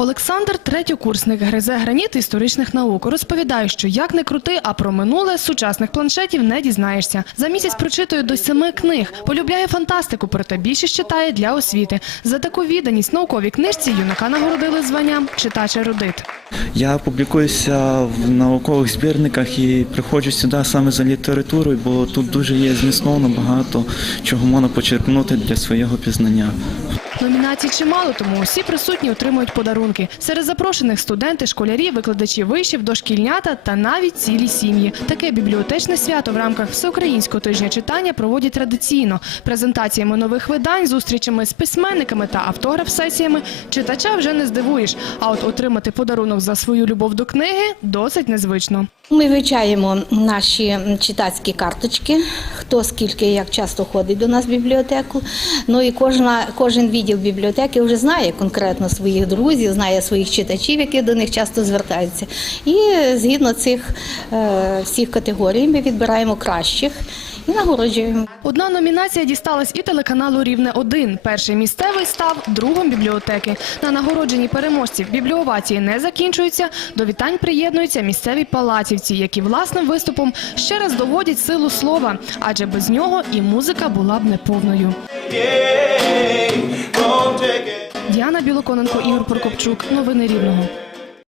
Олександр третьокурсник гризе граніт історичних наук. Розповідає, що як не крути, а про минуле сучасних планшетів не дізнаєшся. За місяць прочитує до семи книг. Полюбляє фантастику, проте більше читає для освіти. За таку відданість науковій книжці юнака нагородили званням читач ерудит. Я публікуюся в наукових збірниках і приходжу сюди саме за літературою, бо тут дуже є змістовно багато чого можна почерпнути для свого пізнання. Номінацій чимало, тому усі присутні отримують подарунки. Серед запрошених студенти, школярі, викладачі вишів, дошкільнята та навіть цілі сім'ї. Таке бібліотечне свято в рамках всеукраїнського тижня читання проводять традиційно. Презентаціями нових видань, зустрічами з письменниками та автограф-сесіями читача вже не здивуєш. А от отримати подарунок за свою любов до книги досить незвично. Ми вивчаємо наші читацькі карточки, хто скільки як часто ходить до нас в бібліотеку. Ну і кожна, кожен відділ бібліотеки вже знає конкретно своїх друзів, знає своїх читачів, які до них часто звертаються. І згідно цих е, всіх категорій ми відбираємо кращих нагороджуємо. Одна номінація дісталась і телеканалу Рівне 1 Перший місцевий став другом бібліотеки. На нагородженні переможців бібліовації не закінчуються. До вітань приєднуються місцеві палатівці, які власним виступом ще раз доводять силу слова, адже без нього і музика була б неповною. Діана Білоконенко, Ігор Прокопчук. Новини Рівного.